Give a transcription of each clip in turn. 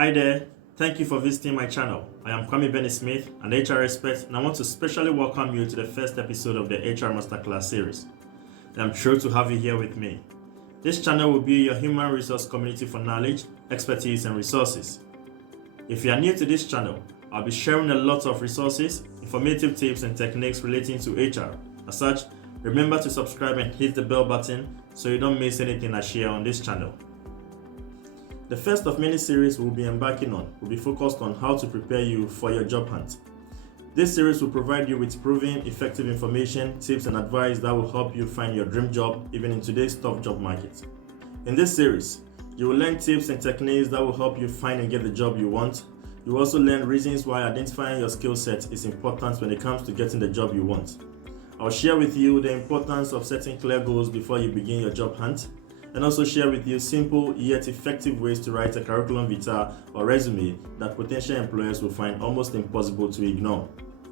Hi there, thank you for visiting my channel. I am Kwame Benny Smith, an HR expert, and I want to specially welcome you to the first episode of the HR Masterclass series. I'm thrilled to have you here with me. This channel will be your human resource community for knowledge, expertise, and resources. If you are new to this channel, I'll be sharing a lot of resources, informative tips, and techniques relating to HR. As such, remember to subscribe and hit the bell button so you don't miss anything I share on this channel. The first of many series we'll be embarking on will be focused on how to prepare you for your job hunt. This series will provide you with proven, effective information, tips, and advice that will help you find your dream job even in today's tough job market. In this series, you will learn tips and techniques that will help you find and get the job you want. You will also learn reasons why identifying your skill set is important when it comes to getting the job you want. I'll share with you the importance of setting clear goals before you begin your job hunt, and also share with you simple yet effective ways to write a curriculum vitae or resume that potential employers will find almost impossible to ignore.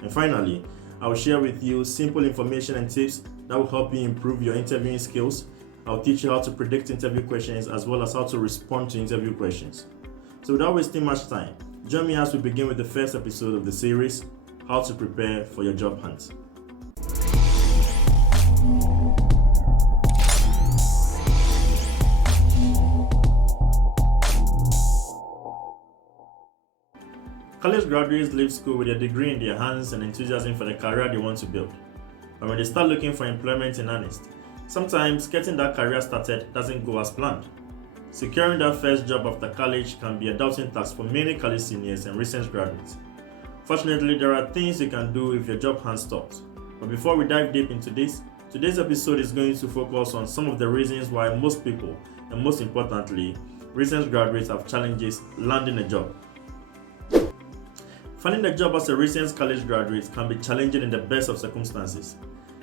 And finally, I will share with you simple information and tips that will help you improve your interviewing skills. I'll teach you how to predict interview questions as well as how to respond to interview questions. So without wasting much time, join me as we begin with the first episode of the series, How to Prepare for Your Job Hunt. College graduates leave school with a degree in their hands and enthusiasm for the career they want to build. But when they start looking for employment in earnest, sometimes getting that career started doesn't go as planned. Securing that first job after college can be a daunting task for many college seniors and recent graduates. Fortunately, there are things you can do if your job hunt stops. But before we dive deep into this, today's episode is going to focus on some of the reasons why most people, and most importantly, recent graduates have challenges landing a job. Finding a job as a recent college graduate can be challenging in the best of circumstances.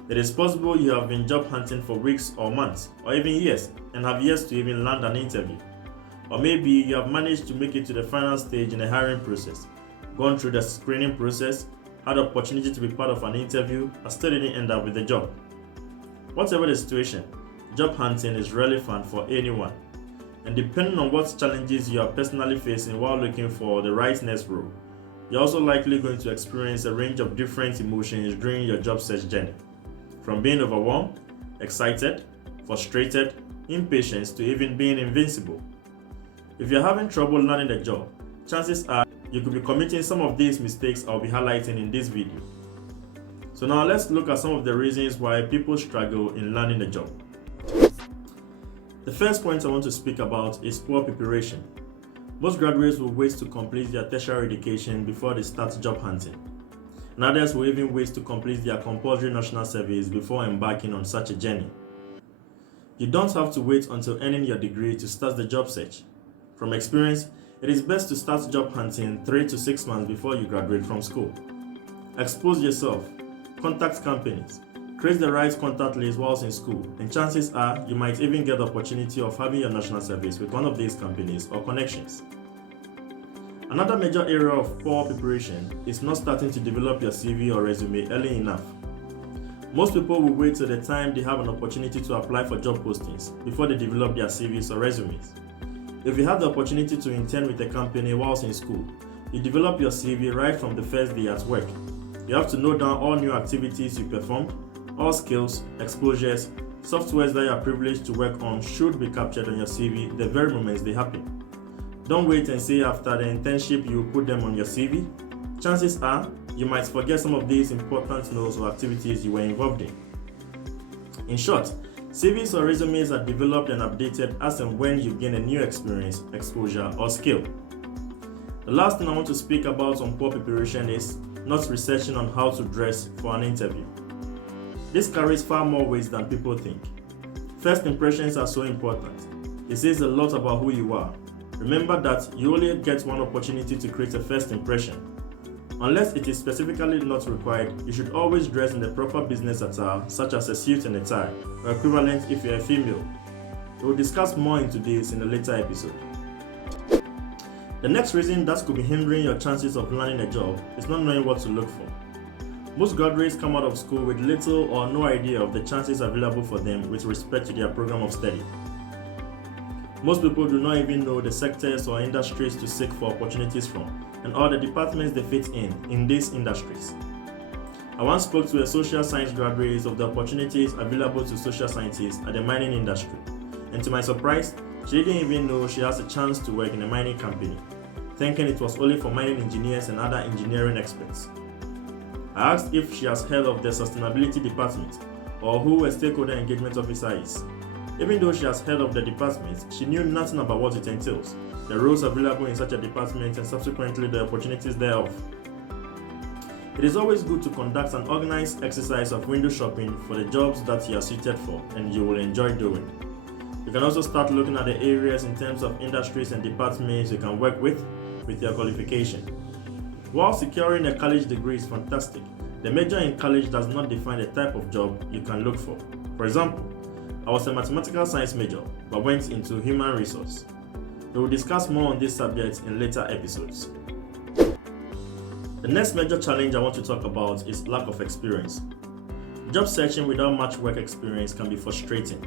It is possible you have been job hunting for weeks or months, or even years, and have yet to even land an interview. Or maybe you have managed to make it to the final stage in the hiring process, gone through the screening process, had the opportunity to be part of an interview, but still didn't end up with a job. Whatever the situation, job hunting is really fun for anyone. And depending on what challenges you are personally facing while looking for the right next role, you're also likely going to experience a range of different emotions during your job search journey, from being overwhelmed, excited, frustrated, impatient, to even being invincible. If you're having trouble landing a job, chances are you could be committing some of these mistakes I'll be highlighting in this video. So now let's look at some of the reasons why people struggle in landing a job. The first point I want to speak about is poor preparation. Most graduates will wait to complete their tertiary education before they start job hunting, and others will even wait to complete their compulsory national service before embarking on such a journey. You don't have to wait until earning your degree to start the job search. From experience, it is best to start job hunting 3 to 6 months before you graduate from school. Expose yourself, contact companies, create the right contact list whilst in school, and chances are you might even get the opportunity of having your national service with one of these companies or connections. Another major area of poor preparation is not starting to develop your CV or resume early enough. Most people will wait till the time they have an opportunity to apply for job postings before they develop their CVs or resumes. If you have the opportunity to intern with a company whilst in school, you develop your CV right from the first day at work. You have to note down all new activities you performed. All skills, exposures, softwares that you are privileged to work on should be captured on your CV the very moment they happen. Don't wait and say after the internship you put them on your CV. Chances are you might forget some of these important notes or activities you were involved in. In short, CVs or resumes are developed and updated as and when you gain a new experience, exposure, or skill. The last thing I want to speak about on poor preparation is not researching on how to dress for an interview. This carries far more weight than people think. First impressions are so important. It says a lot about who you are. Remember that you only get one opportunity to create a first impression. Unless it is specifically not required, you should always dress in the proper business attire, such as a suit and a tie, or equivalent if you're a female. We will discuss more into this in a later episode. The next reason that could be hindering your chances of landing a job is not knowing what to look for. Most graduates come out of school with little or no idea of the chances available for them with respect to their program of study. Most people do not even know the sectors or industries to seek for opportunities from and all the departments they fit in these industries. I once spoke to a social science graduate of the opportunities available to social scientists at the mining industry, and to my surprise, she didn't even know she has a chance to work in a mining company, thinking it was only for mining engineers and other engineering experts. I asked if she has heard of the sustainability department or who a stakeholder engagement officer is. Even though she has heard of the department, she knew nothing about what it entails, the roles available in such a department, and subsequently the opportunities thereof. It is always good to conduct an organized exercise of window shopping for the jobs that you are suited for and you will enjoy doing. You can also start looking at the areas in terms of industries and departments you can work with your qualification. While securing a college degree is fantastic, the major in college does not define the type of job you can look for. For example, I was a mathematical science major but went into human resource. We will discuss more on this subject in later episodes. The next major challenge I want to talk about is lack of experience. Job searching without much work experience can be frustrating.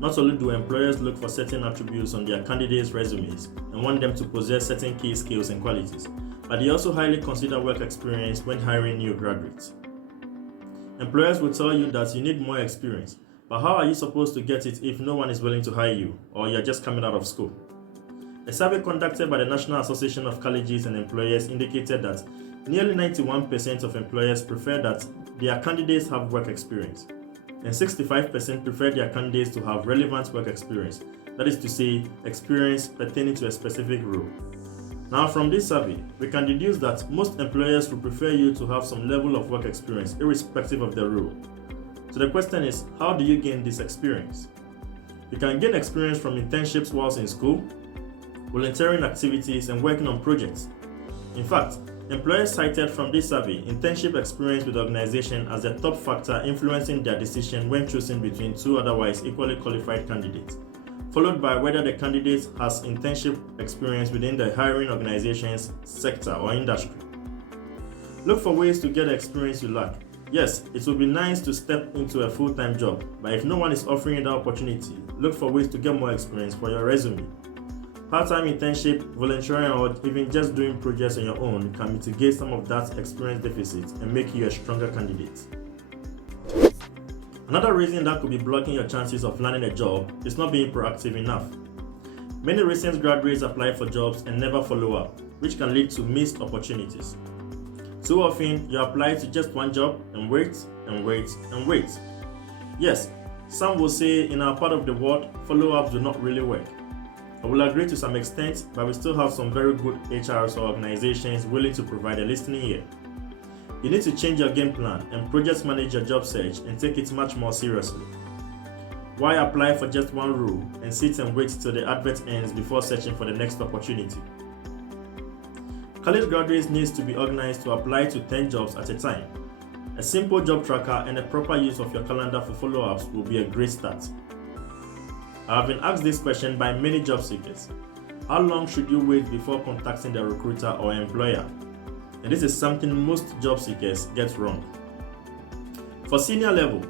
Not only do employers look for certain attributes on their candidates' resumes and want them to possess certain key skills and qualities, but they also highly consider work experience when hiring new graduates. Employers will tell you that you need more experience, but how are you supposed to get it if no one is willing to hire you or you're just coming out of school? A survey conducted by the National Association of Colleges and Employers indicated that nearly 91% of employers prefer that their candidates have work experience, and 65% prefer their candidates to have relevant work experience, that is to say, experience pertaining to a specific role. Now, from this survey, we can deduce that most employers will prefer you to have some level of work experience, irrespective of the role. So the question is, how do you gain this experience? You can gain experience from internships whilst in school, volunteering activities, and working on projects. In fact, employers cited from this survey internship experience with the organization as the top factor influencing their decision when choosing between two otherwise equally qualified candidates, followed by whether the candidate has internship experience within the hiring organization's sector or industry. Look for ways to get the experience you lack. Yes, it would be nice to step into a full-time job, but if no one is offering you that opportunity, look for ways to get more experience for your resume. Part-time internship, volunteering, or even just doing projects on your own can mitigate some of that experience deficit and make you a stronger candidate. Another reason that could be blocking your chances of landing a job is not being proactive enough. Many recent graduates apply for jobs and never follow up, which can lead to missed opportunities. Too often, you apply to just one job and wait and wait and wait. Yes, some will say in our part of the world, follow-ups do not really work. I will agree to some extent, but we still have some very good HRs or organizations willing to provide a listening ear. You need to change your game plan and project manage your job search and take it much more seriously. Why apply for just one role and sit and wait till the advert ends before searching for the next opportunity? College graduates need to be organized to apply to 10 jobs at a time. A simple job tracker and a proper use of your calendar for follow-ups will be a great start. I have been asked this question by many job seekers. How long should you wait before contacting the recruiter or employer? And this is something most job seekers get wrong. For senior level,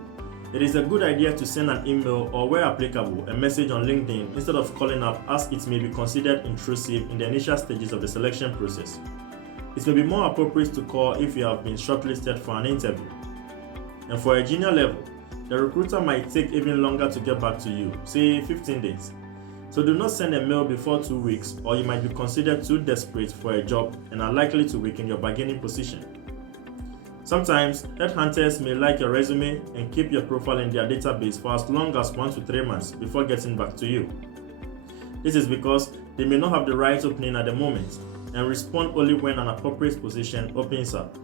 it is a good idea to send an email or, where applicable, a message on LinkedIn instead of calling up, as it may be considered intrusive in the initial stages of the selection process. It may be more appropriate to call if you have been shortlisted for an interview. And for a junior level, the recruiter might take even longer to get back to you, say 15 days. So do not send a mail before 2 weeks, or you might be considered too desperate for a job and are likely to weaken your bargaining position. Sometimes, headhunters may like your resume and keep your profile in their database for as long as 1 to 3 months before getting back to you. This is because they may not have the right opening at the moment and respond only when an appropriate position opens up.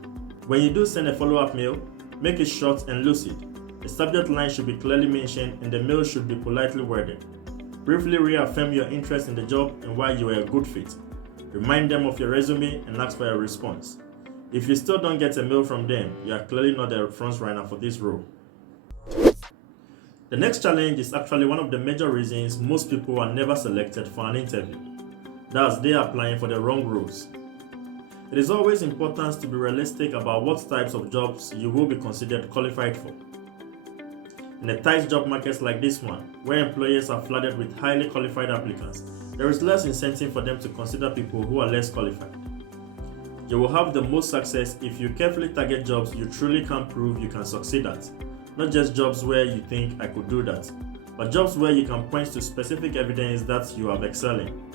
When you do send a follow-up mail, make it short and lucid. The subject line should be clearly mentioned and the mail should be politely worded. Briefly reaffirm your interest in the job and why you are a good fit. Remind them of your resume and ask for a response. If you still don't get a mail from them, you are clearly not the front runner for this role. The next challenge is actually one of the major reasons most people are never selected for an interview. Thus, they are applying for the wrong roles. It is always important to be realistic about what types of jobs you will be considered qualified for. In a tight job market like this one, where employers are flooded with highly qualified applicants, there is less incentive for them to consider people who are less qualified. You will have the most success if you carefully target jobs you truly can prove you can succeed at, not just jobs where you think I could do that, but jobs where you can point to specific evidence that you are excelling.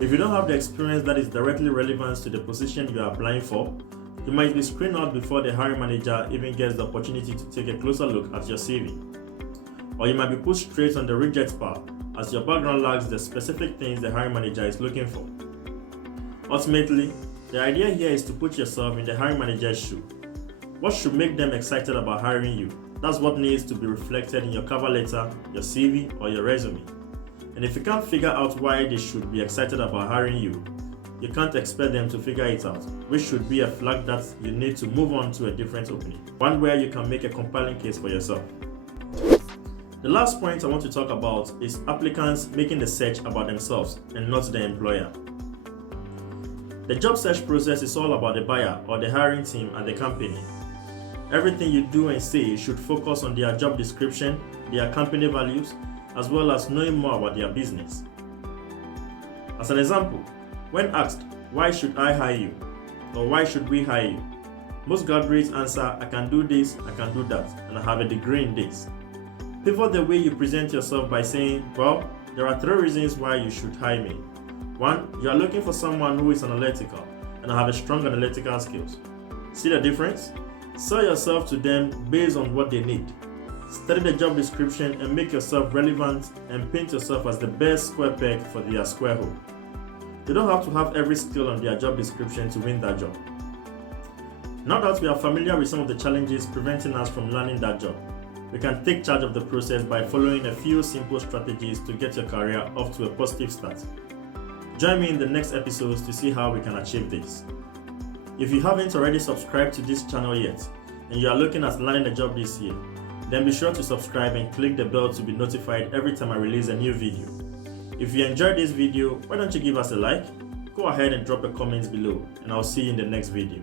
If you don't have the experience that is directly relevant to the position you are applying for, you might be screened out before the hiring manager even gets the opportunity to take a closer look at your CV. Or you might be put straight on the reject pile as your background lacks the specific things the hiring manager is looking for. Ultimately, the idea here is to put yourself in the hiring manager's shoe. What should make them excited about hiring you? That's what needs to be reflected in your cover letter, your CV, or your resume. And if you can't figure out why they should be excited about hiring you, you can't expect them to figure it out, which should be a flag that you need to move on to a different opening, one where you can make a compelling case for yourself. The last point I want to talk about is applicants making the search about themselves and not the employer. The job search process is all about the buyer or the hiring team at the company. Everything you do and say should focus on their job description, their company values, as well as knowing more about their business. As an example, when asked, "Why should I hire you?" or "Why should we hire you?" most graduates answer, "I can do this, I can do that, and I have a degree in this." Pivot the way you present yourself by saying, "Well, there are 3 reasons why you should hire me. 1. You are looking for someone who is analytical and have a strong analytical skills." See the difference? Sell yourself to them based on what they need. Study the job description and make yourself relevant and paint yourself as the best square peg for their square hole. You don't have to have every skill on their job description to win that job. Now that we are familiar with some of the challenges preventing us from landing that job, we can take charge of the process by following a few simple strategies to get your career off to a positive start. Join me in the next episodes to see how we can achieve this. If you haven't already subscribed to this channel yet, and you are looking at landing a job this year, then be sure to subscribe and click the bell to be notified every time I release a new video. If you enjoyed this video, why don't you give us a like? Go ahead and drop a comment below, and I'll see you in the next video.